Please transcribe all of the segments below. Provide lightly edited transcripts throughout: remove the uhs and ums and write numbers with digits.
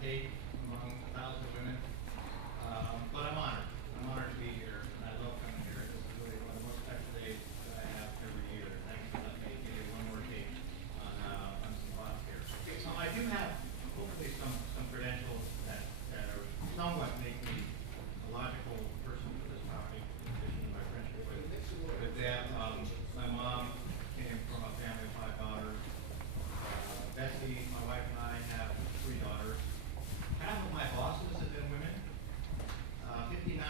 hate among 1,000 women. But I'm honored. I'm honored to be here, and I love coming here. This is really one of the most special days that I have every year. Thanks for letting me give you one more take on some thoughts here. So I do have hopefully some credentials that are somewhat make me a logical person for this topic, in addition to my friendship with Deb. My mom came from a family of 5 daughters. Betsy, my wife, and I have 3 daughters. Half of my bosses have been women. 59%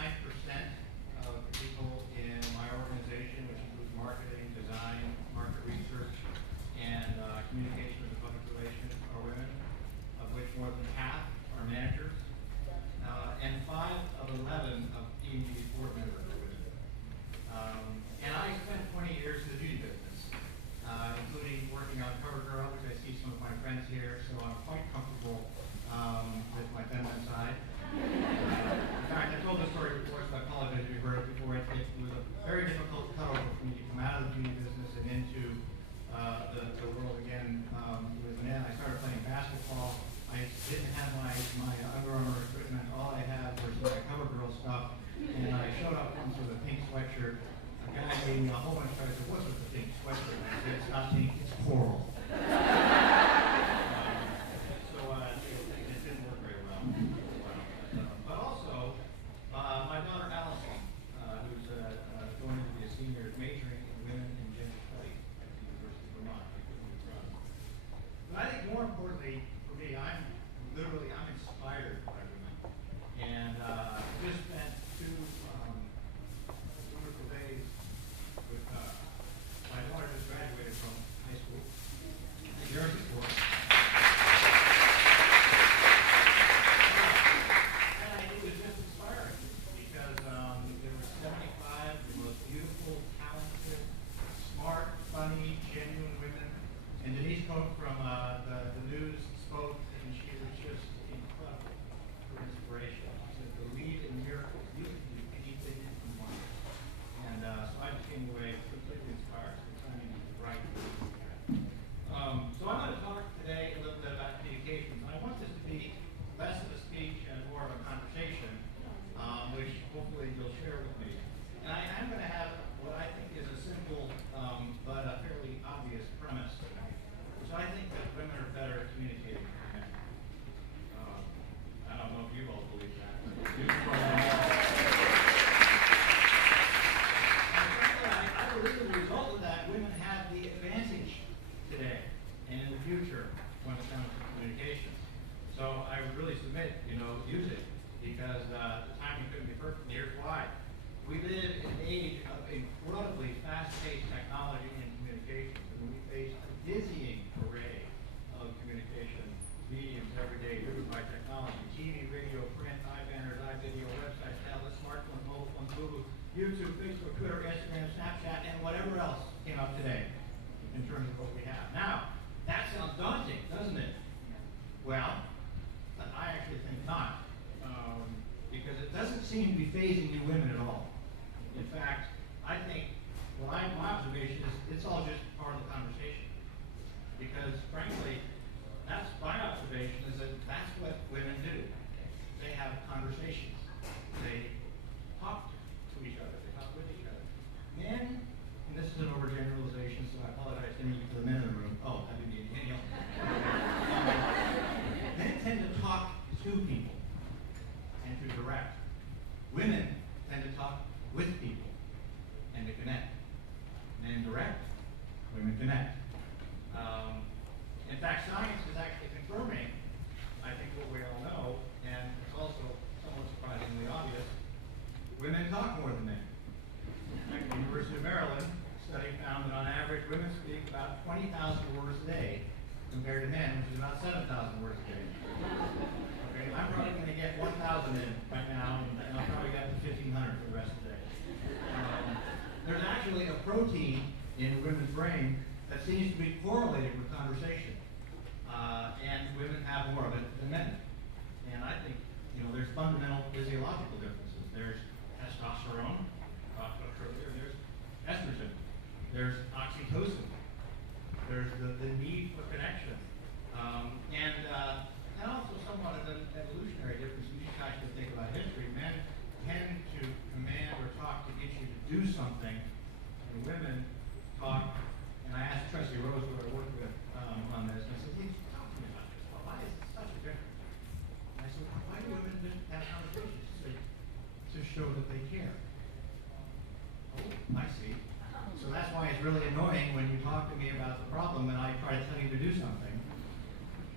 of the people in my organization, which includes marketing, design, market research, and communication and public relations, are women, of which more than half are managers. And 5 of 11 of E&G's board members are women. And I spent 20 years in the beauty business, including working on CoverGirl, which I see some of my friends here, so I'm quite comfortable with my feminine side. In fact, I told this story before, so I apologize if you heard it before. It was a very difficult cutover for me to come out of the beauty business and into the world again with men. I started playing basketball. I didn't have my Under Armour equipment. All I had was my CoverGirl stuff, and I showed up once with a pink sweatshirt. A guy gave me a whole bunch of credit. I said, "What's with the pink sweatshirt?" And I said, "It's not pink, it's coral." It didn't work very well. But also, my daughter Allison, who's going to be a senior, is majoring in women and gender studies at the University of Vermont. But I think more importantly for me, I'm inspired by women, and just spent 2 wonderful days with my daughter just graduated from high school. Years before. And it was just inspiring because there were 75 of the most beautiful, talented, smart, funny, genuine women. And Denise Koch from the news spoke, and she was just incredible for inspiration. She said, "Believe in miracles. You can do anything you want." And so I just came away completely inspired. So it's time to be right. So I'm going to talk today a little bit about communications. I want this to be less of a speech and more of a conversation, which hopefully you'll share with me. And I'm going to have what I think is a simple but a fairly obvious premise, which I think that women are better at communicating than men. I don't know if you all believe that, but you probably I believe as a result of that, women have the advantage today and in the future when it comes to communication. So I would really submit, use it, because the timing couldn't be perfect. Here's why. We live in an age of incredibly fast-paced technology and communications, and we face a dizzying array of communication mediums every day driven by technology. TV, radio, print, iBanners, iVideo, websites, tablets, smartphones, mobile phones, Google, YouTube, Facebook, Twitter, Instagram, Snapchat, and whatever else came up today in terms of what we have. Now, that sounds daunting, doesn't it? Well, I actually think not, because it doesn't seem to be phasing you women at all. In fact, I think my observation is it's all just part of the conversation. Because frankly, that's my observation, is that that's what women do. They have conversations. They talk to each other. They talk with each other. Men, and this is an overgeneralization, so I apologize to the men in the room. Oh, I didn't need any help. Men tend to talk to people and to direct. Women tend to talk with people and to connect. Men direct, women connect. In fact, science is actually confirming, I think, what we all know, and it's also somewhat surprisingly obvious. Women talk more than men. In fact, the University of Maryland study found that on average, women speak about 20,000 words a day compared to men, which is about 7,000 words a day. Okay, I'm probably going to get 1,000 in right now, and I'll probably get 1,500 for the rest of the day. There's actually a protein in women's brain that seems to be correlated with conversation, and women have more of it than men. And I think, there's fundamental physiological differences. There's testosterone, talked about earlier. There's estrogen. There's oxytocin. There's the need for connection, and also somewhat of an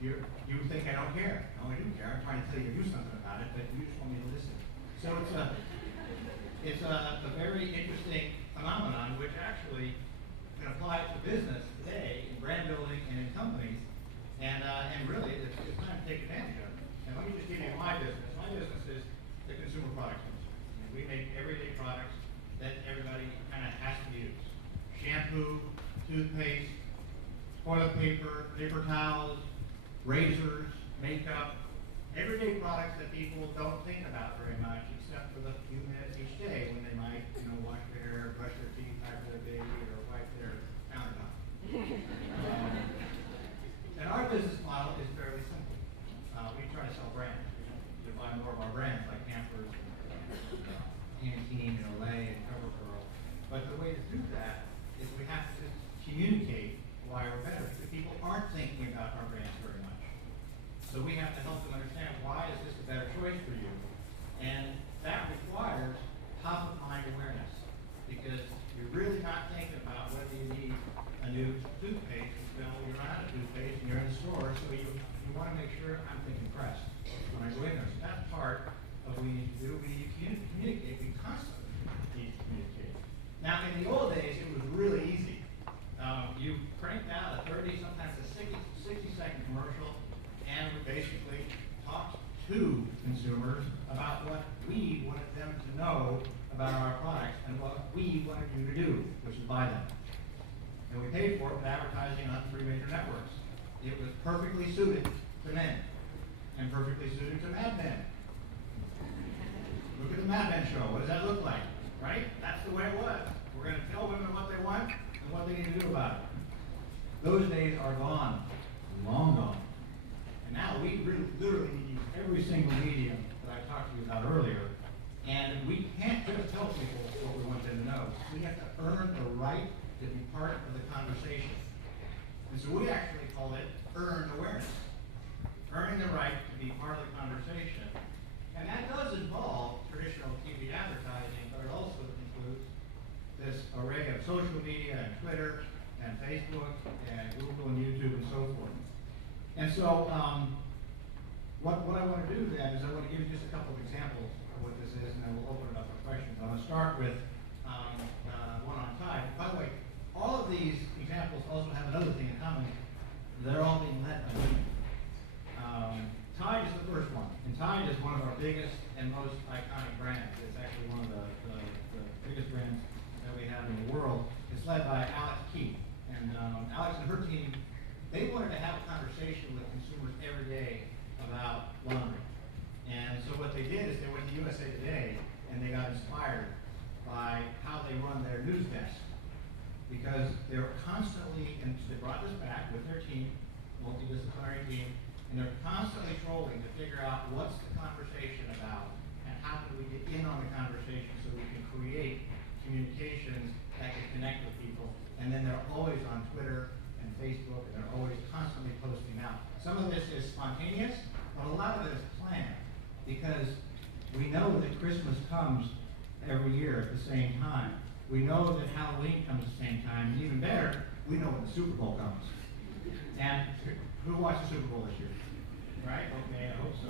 you think I don't care. No, I do care. I'm trying to tell you to do something about it, but you just want me to listen. So it's a very interesting phenomenon which actually can apply to business today in brand building and in companies, and really it's time to take advantage of it. And let me just give you my business. My business is the consumer products industry. And we make everyday products that everybody kind of has to use. Shampoo, toothpaste, toilet paper, paper towels, razors, makeup, everyday products that people don't think about very much, except for the few minutes each day when they might, wash their hair, brush their teeth, diaper their baby, or wipe their countertop. And our business model is fairly simple. We try to sell brands. You buy more of our brands like Pampers, Pantene, and Olay, and CoverGirl. But the way to do that is we have to communicate why we're better, because people aren't thinking about our brands very much. So we have to help them understand why is this a better choice for you. And that requires top of mind awareness, because you're really not thinking about whether you need a new toothpaste until you're out of toothpaste and you're in the store. So you want to make sure I'm thinking fresh when I go in there. So that's part of what we need to do. We need to communicate. We constantly need to communicate. Now, in the old days, it was really easy. You cranked out a 30, sometimes a 60-second commercial, and we basically talked to consumers about what we wanted them to know about our products and what we wanted you to do, which is buy them. And we paid for it with advertising on 3 major networks. It was perfectly suited to men and perfectly suited to madmen. Look at the Mad Men show. What does that look like? Right? That's the way it was. We're going to tell women what they want and what they need to do about it. Those days are gone, long gone. And now we literally need to use every single medium that I talked to you about earlier. And we can't just tell people what we want them to know. We have to earn the right to be part of the conversation. And so we actually call it earned awareness. Earning the right to be part of the conversation. And that does involve traditional TV advertising, but it also includes this array of social media and Twitter and Facebook and Google and YouTube and so forth. And so what I want to do then is I want to give you just a couple of examples of what this is, and then we'll open it up for questions. I'm going to start with one on Tide. By the way, all of these examples also have another thing in common. They're all being led by women. Tide is the first one, and Tide is one of our biggest and most iconic brands. It's actually one of the biggest brands that we have in the world. It's led by Alex Keith, and Alex and her team, they wanted to have a conversation with consumers every day about laundry. And so what they did is they went to USA Today, and they got inspired by how they run their news desk, because they're constantly, and they brought this back with their team, multidisciplinary team, and they're constantly trolling to figure out what's the conversation about and how can we get in on the conversation so we can create communications that can connect with people. And then they're always on Twitter and Facebook, and they're always constantly posting out. Some of this is spontaneous, but a lot of it is planned, because we know that Christmas comes every year at the same time. We know that Halloween comes at the same time, and even better, we know when the Super Bowl comes. And who watched the Super Bowl this year? Right? Okay, I hope so.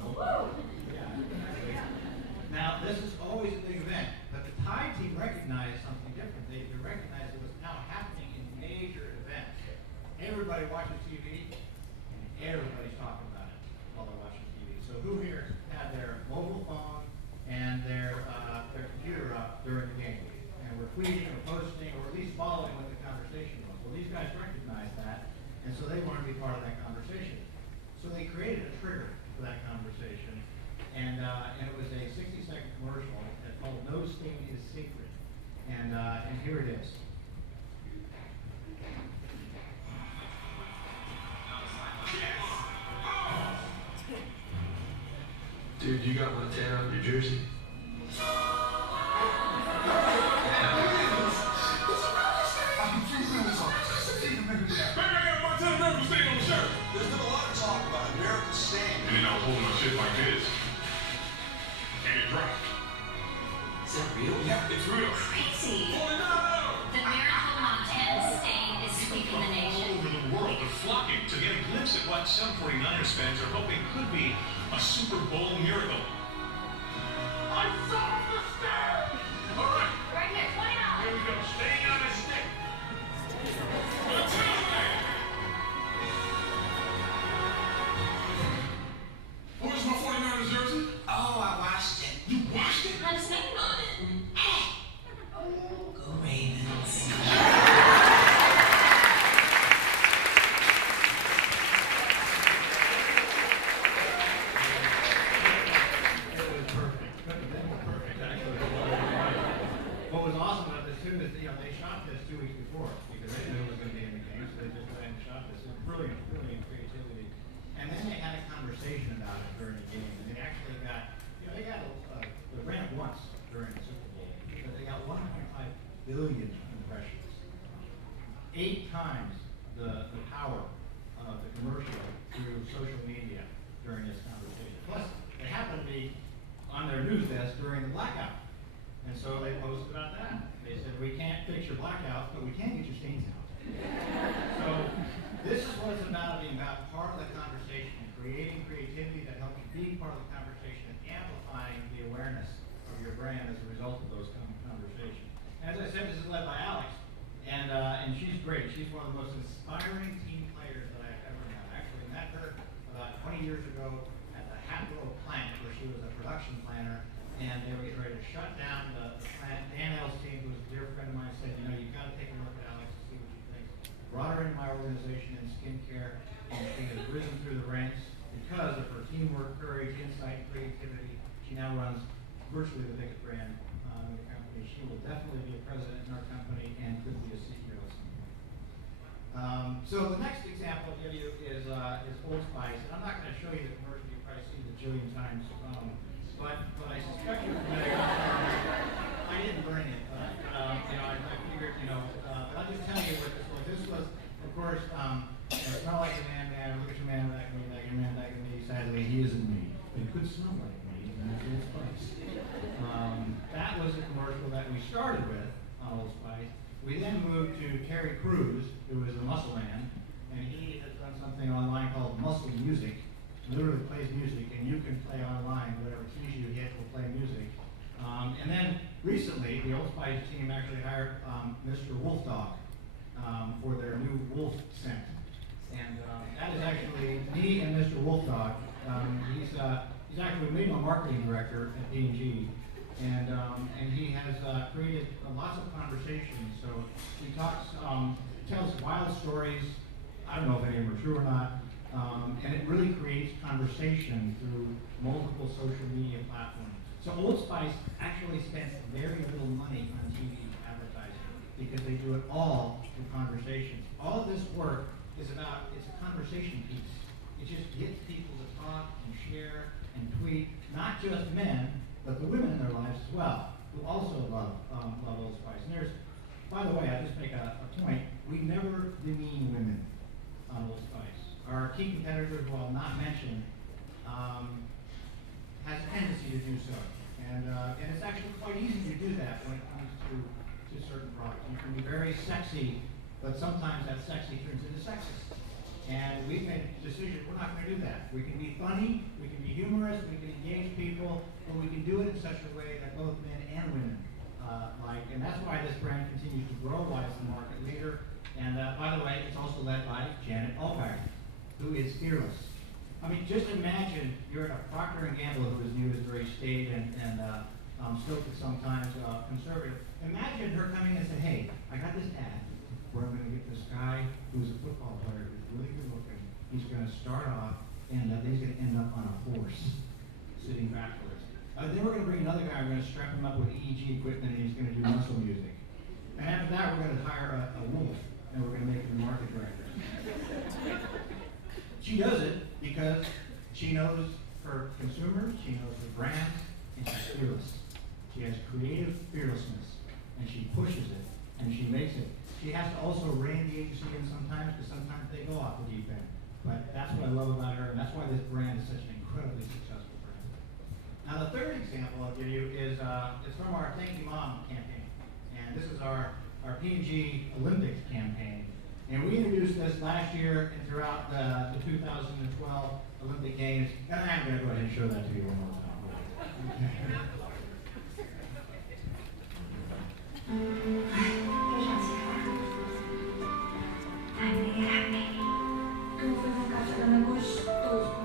Yeah. Now, this is always a big event, but the Tide team recognized something different. They recognized it was now happening in major events. Everybody watches TV, and everybody's talking about it while they're watching TV. So who here had their mobile phone and their computer up during the game? And we're tweeting or posting or at least following what the conversation was. Well, these guys recognized that, and so they wanted to be part of that conversation. So they created a trigger for that conversation, and it was a 60-second commercial called "No Stain is Secret," and here it is. Dude, you got Montana on your jersey? There's been a lot of talk about America's stain. And then I was holding my shit like this. And it dropped. Is that real? Yeah, it's real. Crazy. Oh, no! The miracle Montana stain is sweeping the nation. All over the world, they're flocking to get a glimpse at what what some 49ers fans are hoping could be a Super Bowl miracle. I saw the stairs! All right. Right here, $20. Here we go. Staying on his stick. Where's my 49ers jersey? Oh, I watched it. You watched it? Had his name on it. Go Ravens. What was awesome about this too is, they shot this 2 weeks before because they knew it was going to be in the game, so they just went and shot this. It was brilliant creativity. And then they had a conversation about it during the game, and they actually got, they ran it once during the Super Bowl, but they got 1.5 billion impressions. 8 times the power of the commercial through social media during this conversation. Plus, it happened to be on their news desk during the blackout. And so they posted about that. They said, we can't fix your blackouts, but we can get your stains out. So this is what it's about, being about part of the conversation, creating creativity that helps you be part of the conversation, and amplifying the awareness of your brand as a result of those conversations. As I said, this is led by Alex, and she's great. She's one of the most inspiring team players that I've ever met. I actually met her about 20 years ago at the Hatboro plant, where she was a production planner, and they were getting ready to shut down the plant. Dan Elstein, who was a dear friend of mine, said, you've got to take a look at Alex and see what she thinks. Brought her into my organization in skincare, and she has risen through the ranks because of her teamwork, courage, insight, creativity. She now runs virtually the biggest brand in the company. She will definitely be a president in our company and could be a CEO at some point. So the next example I'll give you is Old Spice, and I'm not going to show you the commercial. You've probably seen it a jillion times. But I suspect you're familiar. I didn't bring it, but I figured, but I'll just tell you what this was. This was, of course, smell like a man, look at your man back at me, like your man back at me. Sadly, he isn't me, but he could smell like me, and that's Old Spice. That was a commercial that we started with on Old Spice. We then moved to Terry Crews, who is a muscle man, and he has done something online called Muscle Music. Literally plays music, and you can play online, whatever keys you hit will play music. And then recently, the Old Spice team actually hired Mr. Wolf Dog for their new wolf scent. And that is actually me and Mr. Wolf Dog. He's actually made my marketing director at P&G, and he has created lots of conversations. So he tells wild stories. I don't know if any of them are true or not. And it really creates conversation through multiple social media platforms. So Old Spice actually spends very little money on TV advertising because they do it all through conversations. All of this work is it's a conversation piece. It just gets people to talk and share and tweet, not just men, but the women in their lives as well, who also love Old Spice. And by the way, I just make a point, we never demean women on Old Spice. Our key competitors, while not mentioned, has a tendency to do so. And it's actually quite easy to do that when it comes to certain products. You can be very sexy, but sometimes that sexy turns into sexist. And we've made a decision, we're not going to do that. We can be funny, we can be humorous, we can engage people, but we can do it in such a way that both men and women like. And that's why this brand continues to grow, why it's the market leader. And by the way, it's also led by Janet Allgaier, who is fearless. I mean, just imagine you're at a Procter & Gamble, who is new, is very staid and stilted sometimes, conservative. Imagine her coming and saying, hey, I got this ad where I'm going to get this guy who's a football player who's really good looking. He's going to start off and then he's going to end up on a horse, sitting backwards. Then we're going to bring another guy, we're going to strap him up with EEG equipment and he's going to do muscle music. And after that, we're going to hire a wolf and we're going to make him the market director. She does it because she knows her consumers, she knows her brands, and she's fearless. She has creative fearlessness, and she pushes it, and she makes it. She has to also rein the agency in sometimes, because sometimes they go off the deep end. But that's what I love about her, and that's why this brand is such an incredibly successful brand. Now the third example I'll give you is from our Thank You Mom campaign. And this is our P&G Olympics campaign. And we introduced this last year and throughout the 2012 Olympic Games. And I'm going to go ahead and show that to you one more time. 非常喜欢。I'm really happy. Confirmo casa da minha gostoso.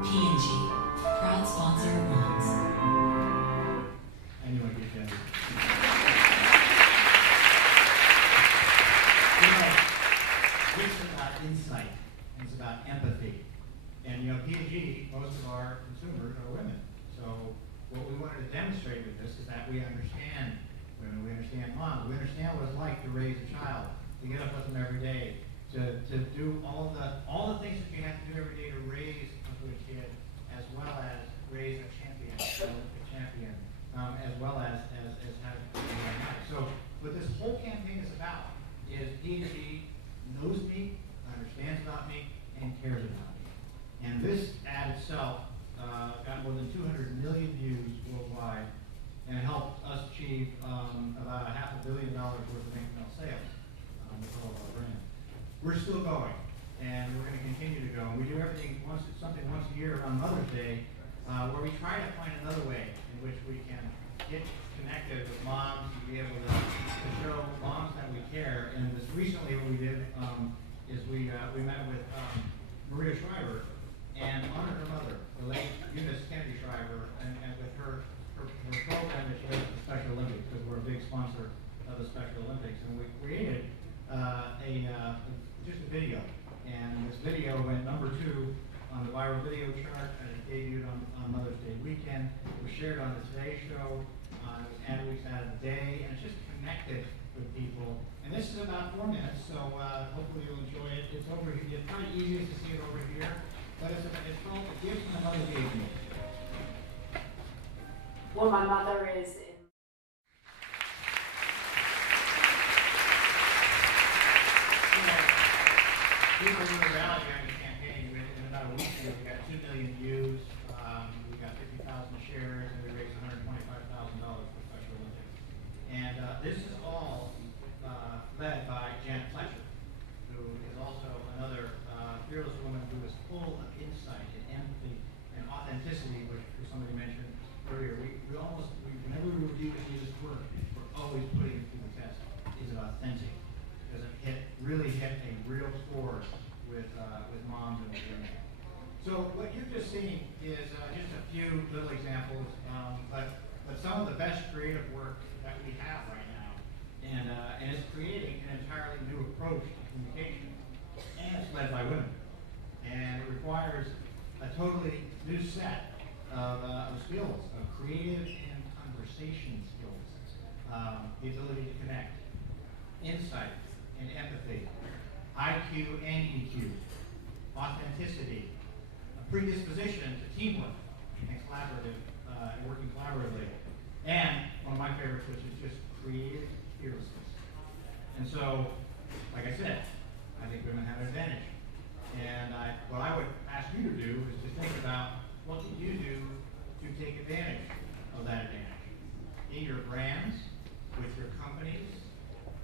P&G, proud sponsor of moms. Anyone get that? This is about insight, and it's about empathy. And P&G, most of our consumers are women. So what we wanted to demonstrate with this is that we understand women, we understand moms, we understand what it's like to raise a child, to get up with them every day, to do all the things that you have to do every day to raise a good kid, as well as raise a champion, as well as have a good life. So what this whole campaign is about is P&G knows me, understands about me, and cares about me. And this ad itself got more than 200 million views worldwide, and it helped us achieve about $500 million worth of incremental sales with all of our brands. We're still going, and we're going to continue to go. And we do everything once a year around Mother's Day, where we try to find another way in which we can get connected with moms to be able to show moms that we care. And this recently, what we did is we met with Maria Shriver and honored her mother, the late Eunice Kennedy Shriver, and with her program that she has at the Special Olympics, because we're a big sponsor of the Special Olympics. And we created just a video, and this video went number 2 on the viral video chart, and it debuted on Mother's Day weekend. It was shared on the Today Show. It was added weeks out of the day, and it's just connected with people. And this is about 4 minutes, so hopefully you'll enjoy it. It's over here. It's probably easiest to see it over here, but it's called A Gift from Mother's Day. Well, my mother is in. People who are rallying on the campaign, in about a week ago, we got 2 million views, we got 50,000 shares, and we raised $125,000 for Special Olympics. And this is all led by Janet Fletcher, who is also another fearless woman who is full of insight and empathy and authenticity, which somebody mentioned earlier. Whenever we review this work, we're always putting it through the test. Is it authentic? Does it really hit a real chord with moms and women? So what you've just seen is just a few little examples, but some of the best creative work that we have right now, and it's creating an entirely new approach to communication, and it's led by women, and it requires a totally new set of skills, of creative and conversation skills, the ability to connect, insight and empathy, IQ and EQ, authenticity, a predisposition to teamwork and working collaboratively, and one of my favorites, which is just creative fearlessness. And so, like I said, I think women have an advantage. And what I would ask you to do is to think about what can you do to take advantage of that advantage in your brands, with your companies,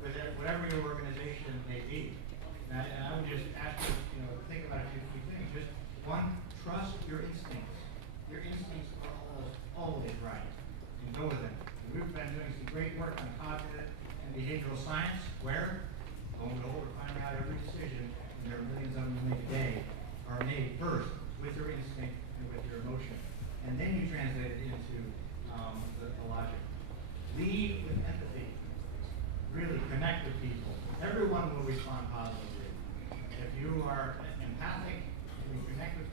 with whatever your organization may be. And I would just ask you, to think about a few things. Just one, trust your instincts. Your instincts are always right, and go with them. And we've been doing some great work on cognitive and behavioral science, where, lo and behold, we're finding out every decision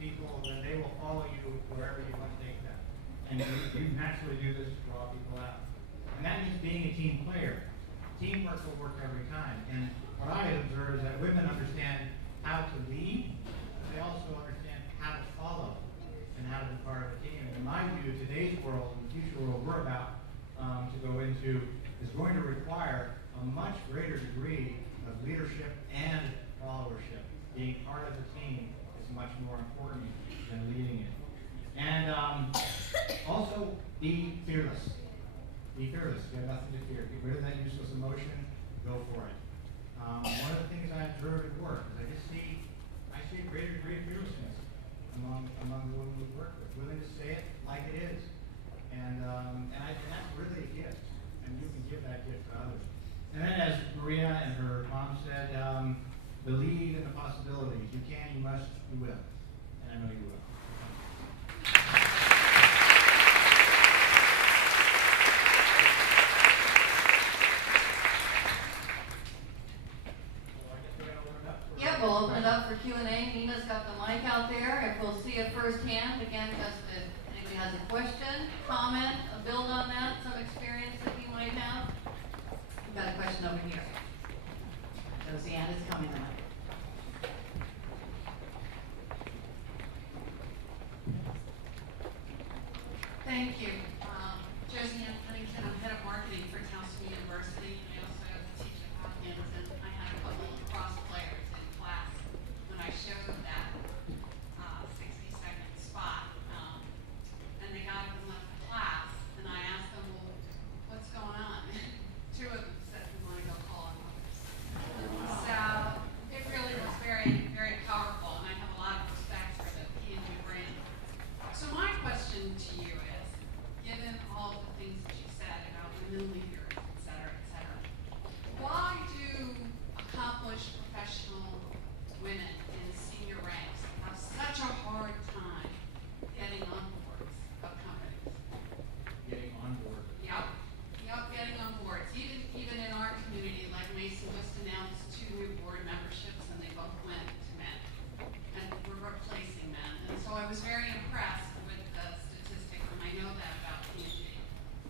people, then they will follow you wherever you want to take them. And you naturally do this to draw people out. And that means being a team player. Teamwork will work every time. And what I observe is that women understand how to lead, but they also understand how to follow and how to be part of a team. And in my view, today's world and the future world we're about to go into is going to require a much greater degree of leadership and followership. Being part of the team is much more important than leading it. And also, be fearless. Be fearless. You have nothing to fear. Get rid of that useless emotion. Go for it. One of the things I observe at work is I see a greater degree of fearlessness among the women we work with, willing to say it like it is. And that's really a gift. And you can give that gift to others. And then, as Maria and her mom said, believe in the possibilities. You can, you must, you will. And I know you will. Yeah, we'll open it up for Q&A. Nina's got the mic out there, and we'll see it firsthand. Again, just if anybody has a question, comment, build on that, some experience that you might have. We've got a question over here. Josiane is coming up. Thank you. Josiane Pennington, I'm head of marketing for Towson University. I also teach at Hopkins, and I had a couple of cross players in class when I showed that 60-second spot. And they got up and left the class, and I asked them, well, what's going on? Two of them said, we want to go call our mothers. So it really was very, very powerful, and I have a lot of respect for the P&G brand. So my question to you is, given all the things that you said about women leaders, et cetera, why do accomplished professional women in senior ranks have such a hard time getting on boards of companies? Getting on board. Yep, getting on boards. Even in our community, like Mason just announced 2 new board memberships, and they both went to men. And we're replacing men. And so I was very impressed with the statistics, and I know that about P&G.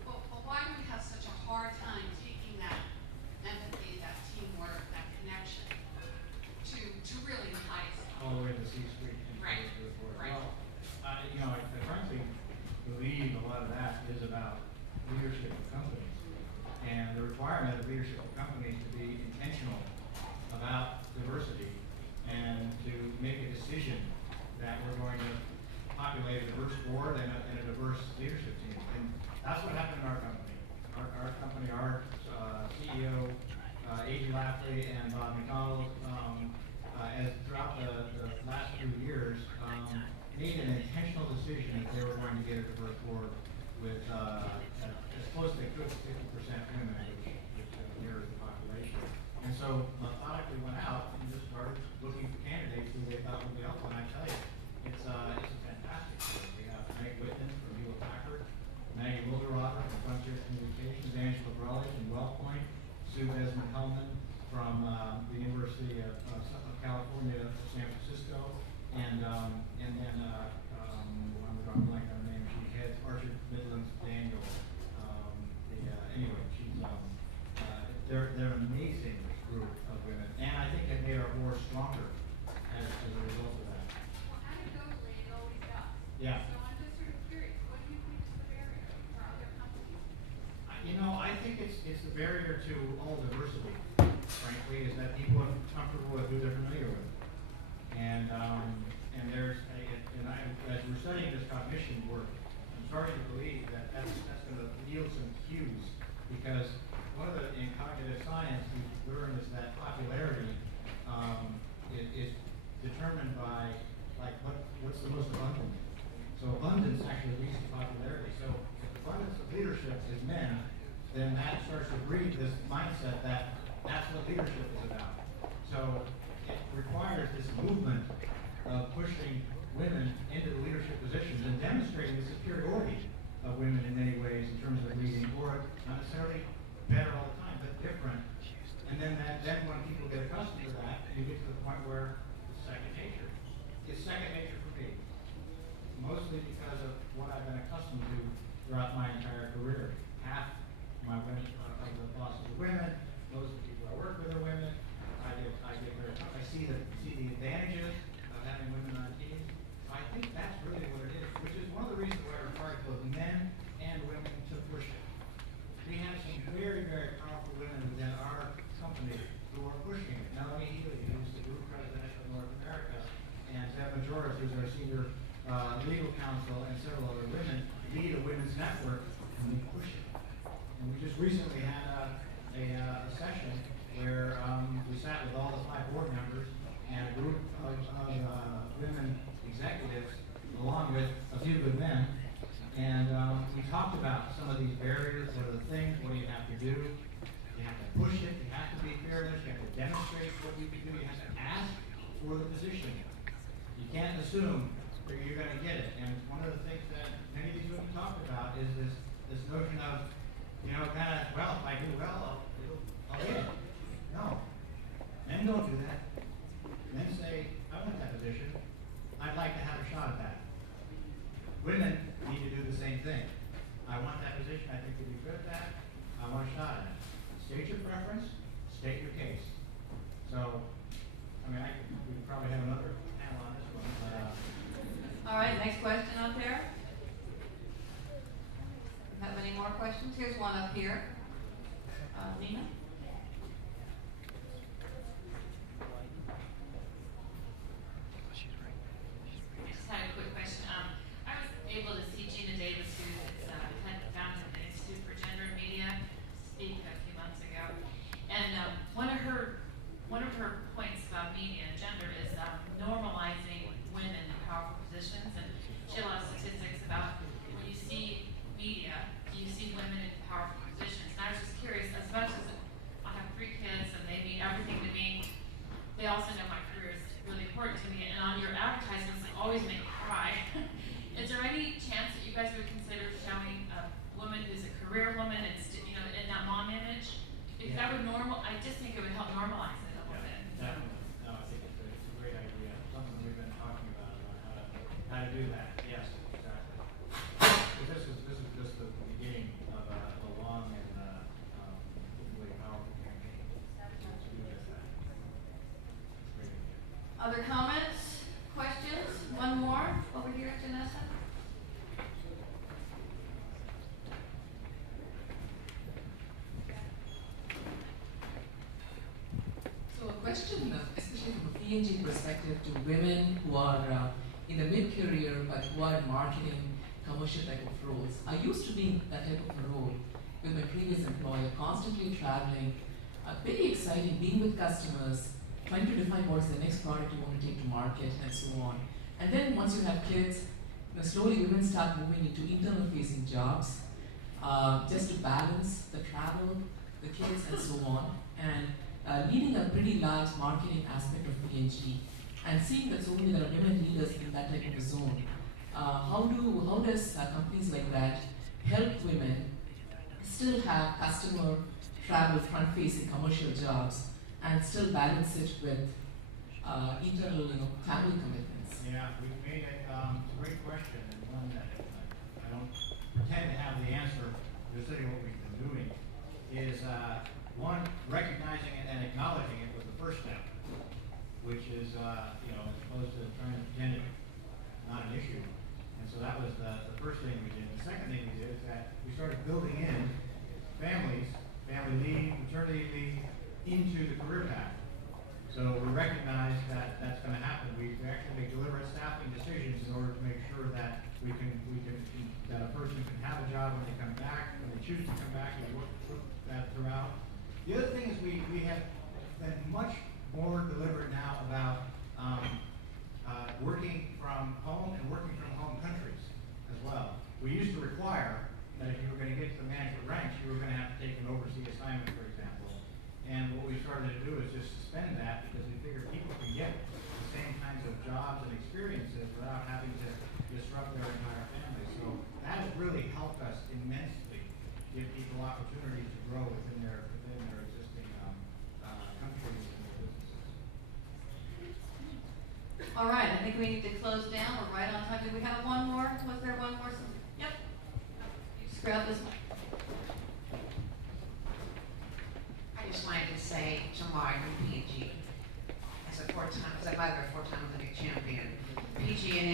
But why do we have such a hard time taking that empathy, that teamwork, that connection to really the highest level? All the way to the C-suite. And Right. to the board. Right. Well, I frankly believe a lot of that is about leadership of companies and the requirement of leadership of companies to be intentional about diversity and to make a decision that we're going to populate a diverse board and a diverse leadership team. And that's what happened in our company. Our company, our CEO, A.J. Lafley and Bob McDonald, as throughout the last few years, made an intentional decision that they were going to get a diverse board with as close as they could to 50% women, which mirrors the population. And so methodically went out and just started looking for candidates who they thought would be helpful. And I tell you, it's a fantastic board. We have Meg Whitman from Hewlett Packard, Maggie Wilderotter from Frontier Communications, Angela Brullich from WellPoint, Sue Desmond-Hellman from the University of California, San Francisco, and then I'm drawing a blank on her name. She heads Archer Midlands Daniel. Anyway, she's they're an amazing group of women, and I think it made our board stronger as a result of that. Well, anecdotally, it always does. Yeah. So I'm just sort of curious, what do you think is the barrier for other companies? I think it's the barrier to all diversity, frankly, is that people are comfortable with who they're familiar with. And as we're studying this cognition work, I'm starting to believe that that's going to yield some cues, because one of the in cognitive science we've learned is that popularity is determined by what's the most abundant. So abundance actually leads to popularity. So if abundance of leadership is men, then that starts to breed this mindset that that's what leadership is about. So it requires this movement of pushing women into the leadership positions and demonstrating the superiority of women in many ways in terms of leading, or not necessarily better all the time, but different. And then when people get accustomed to that, you get to the point where it's second nature. it's second nature for me. Mostly because of what I've been accustomed to throughout my entire career. Half my women, of the bosses are women, most of the people I work with are women. I see the advantages of having women on teams. So I think that's really what it is, which is one of the reasons why it requires both men and women to push it. We have some very, very powerful women within our company who are pushing it. Melanie Healy, who's the group president of North America, and Deb Majoris, who's our senior legal counsel, and several other women lead a women's network, and we push it. And we just recently had a session where we sat with all the 5 board members and a group of women executives, along with a few good men, and we talked about some of these barriers. What are the things? What do you have to do? You have to push it. You have to be fearless. You have to demonstrate what you can do. You have to ask for the position. You can't assume that you're going to get it. And one of the things that many of these women talk about is this notion of, you know, kind of, well, if I do well, I'll get it. No. Men don't do that. Men say, I want that position. I'd like to have a shot at that. Women need to do the same thing. I want that position. I think you'd be good at that. I want a shot at it. State your preference. State your case. So, I mean, we could probably have another panel on this one, but All right, next question out there. Have any more questions? Here's one up here. Nina? I just had a quick question. I was able to see Gina Davis, who is head founder of the Institute for Gender and Media, speak a few months ago, and one of her points about media and gender is normalizing women in powerful positions, and she had a lot of statistics about when you see media, do you see women in powerful positions? And I was just curious, as much as I have 3 kids and they mean everything to me, they also know my career is really important to me, and on your advertisements, they always make me cry. Is there any chance that you guys would consider showing a woman who's a career woman and you know, in that mom image? If that would I just think it would help normalize it a little bit. definitely. No, I think it's a great idea. Something we've been talking about how to do that. Yes, exactly. But this is just the beginning of a long and hopefully powerful campaign to do just that. Great idea. Other comments? Questions? One more over here, Janessa. So a question, especially from a P&G perspective, to women who are in the mid-career but who are in marketing, commercial type of roles. I used to be in that type of a role with my previous employer, constantly traveling, very exciting, being with customers, trying to define what is the next product you want to take to market and so on. And then once you have kids, slowly women start moving into internal facing jobs, just to balance the travel, the kids and so on, and leading a pretty large marketing aspect of P&G, and seeing that so many there are women leaders in that type of a zone. How does companies like that help women still have customer travel, front-facing commercial jobs, and still balance it with internal, family commitments? Yeah, we've made it. It's a great question, and one that I don't pretend to have the answer. Just saying what we've been doing is one, recognizing it and acknowledging it was the first step, which is as opposed to trying to pretend it's not an issue. And so that was the first thing we did. The second thing we did is that we started building in families, family leave, maternity leave, into the career path. So we recognize that that's going to happen. We actually make deliberate staffing decisions in order to make sure that that a person can have a job when they come back, when they choose to come back, and work that throughout. The other thing is we have been much more deliberate now about working from home and working from home countries as well. We used to require that if you were going to get to the management ranks, you were going to have to take an overseas assignment, for example. And what we started to do is just suspend that, because we figured people can get the same kinds of jobs and experiences without having to disrupt their entire family. So that has really helped us immensely, give people opportunities to grow within their existing countries and their businesses. All right, I think we need to close down. We're right on time. Did we have one more? Was there one more? Yep. Just grab this mic. I just wanted to say to Mark and PG, as a mother, four-time Olympic champion, PG&E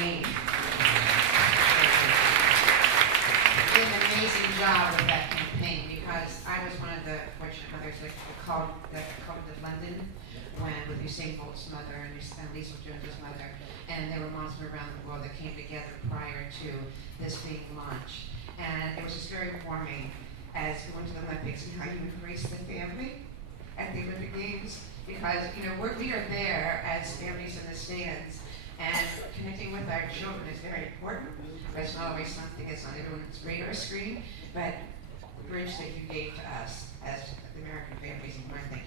did an amazing job with that campaign, because I was one of the fortunate mothers that called to London with Usain Bolt's mother and Lisa Jones's mother, and there were moms from around the world that came together prior to this being launched. And it was just very warming as we went to the Olympics and how you embraced the family at the Olympic Games, because we are there as families in the stands, and connecting with our children is very important. But it's not always something that's on everyone's radar screen, but the bridge that you gave to us as the American families, and thank you.